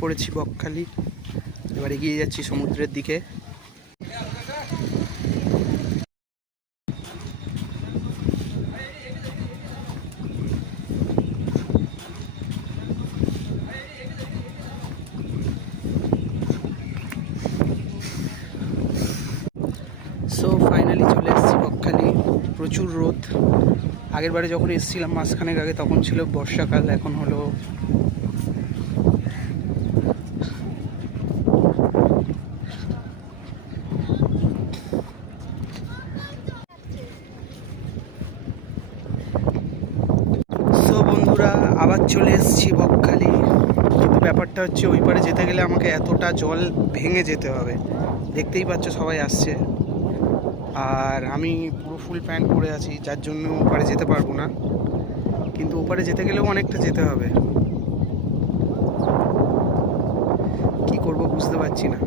পড়েছি বকখালি। এবার এগিয়ে যাচ্ছি সমুদ্রের দিকে। সো ফাইনালি চলে এসেছি বকখালি। প্রচুর রোদ। আগের বারে যখন এসেছিলাম মাসখানেক আগে, তখন ছিল বর্ষাকাল, এখন হলো সো বন্ধুরা আবার চলে এসেছি বকখালি। কিন্তু ব্যাপারটা হচ্ছে ওই পারে যেতে গেলে আমাকে এতটা জল ভেঙে যেতে হবে। দেখতেই পাচ্ছ সবাই আসছে। আর আমি পুরো ফুল প্যান্ট পরে আছি, যার জন্য ওপারে যেতে পারব না। কিন্তু ওপারে যেতে গেলেও অনেকটা যেতে হবে। কি করব বুঝতে পারছি না।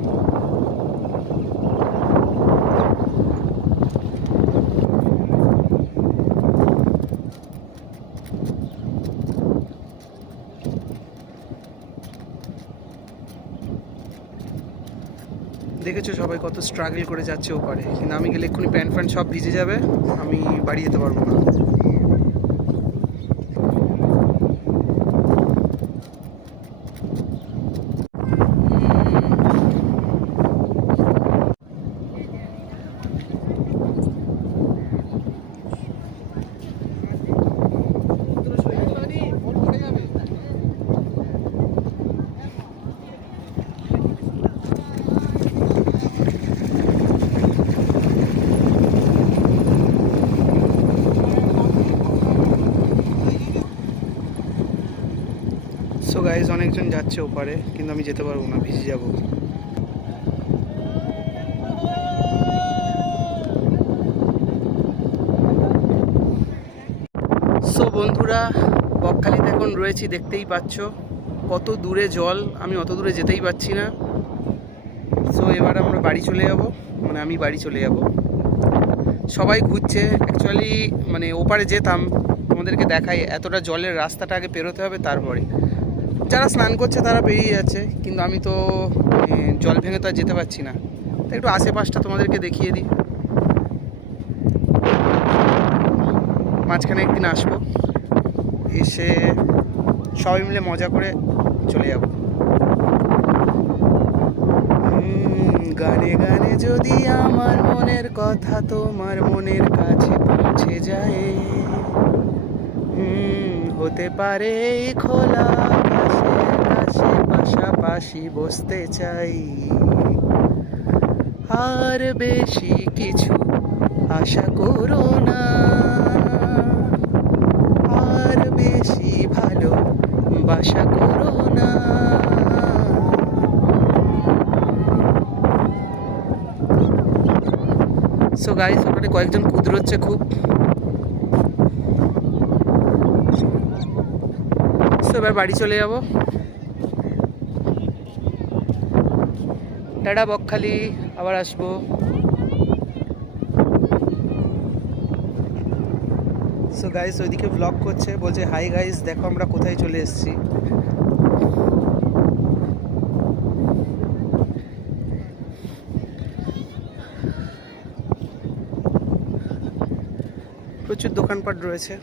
দেখেছ সবাই কত স্ট্রাগল করে যাচ্ছে ওপারে। কিন্তু আমি গেলে এক্ষুনি প্যান্ট ফ্যান্ট সব ভিজে যাবে, আমি বাড়ি যেতে পারব না। সো গাইজ অনেকজন যাচ্ছে ওপারে, কিন্তু আমি যেতে পারব না, ভিজে যাব। সো বন্ধুরা, বকখালিতে এখন রয়েছি, দেখতেই পাচ্ছ। কত দূরে জল, আমি অত দূরে যেতেই পারছি না। সো এবার আমরা বাড়ি চলে যাব মানে আমি বাড়ি চলে যাব। সবাই ঘুরছে অ্যাকচুয়ালি মানে ওপারে যেতাম, তোমাদেরকে দেখাই, এতটা জলের রাস্তাটা আগে পেরোতে হবে, তারপরে। যারা স্নান করছে তারা বেরিয়ে যাচ্ছে, কিন্তু আমি তো জল ভেঙে তো আর যেতে পারছি না। তো একটু আশেপাশটা তোমাদেরকে দেখিয়ে দিই। মাঝখানে একদিন আসব, এসে সবাই মিলে মজা করে চলে যাব। গানে গানে যদি আমার মনের কথা তোমার মনের কাছে পৌঁছে যায় হতে পারে খোলা আকাশের কাছে পাশাপাশি বসতে চাই। আর বেশি কিছু আশা করো না। আর বেশি ভালো বাসা করো না। সো গাইস ওখানে কয়েকজন কুদরোচ্ছে খুব। এবার বাড়ি চলে যাব। টাটা, বকখালি, আবার আসব। সো গাইস ওইদিকে ব্লগ করছে, বলছে হাই গাইস দেখো আমরা কোথায় চলে এসেছি। প্রচুর দোকানপাট রয়েছে।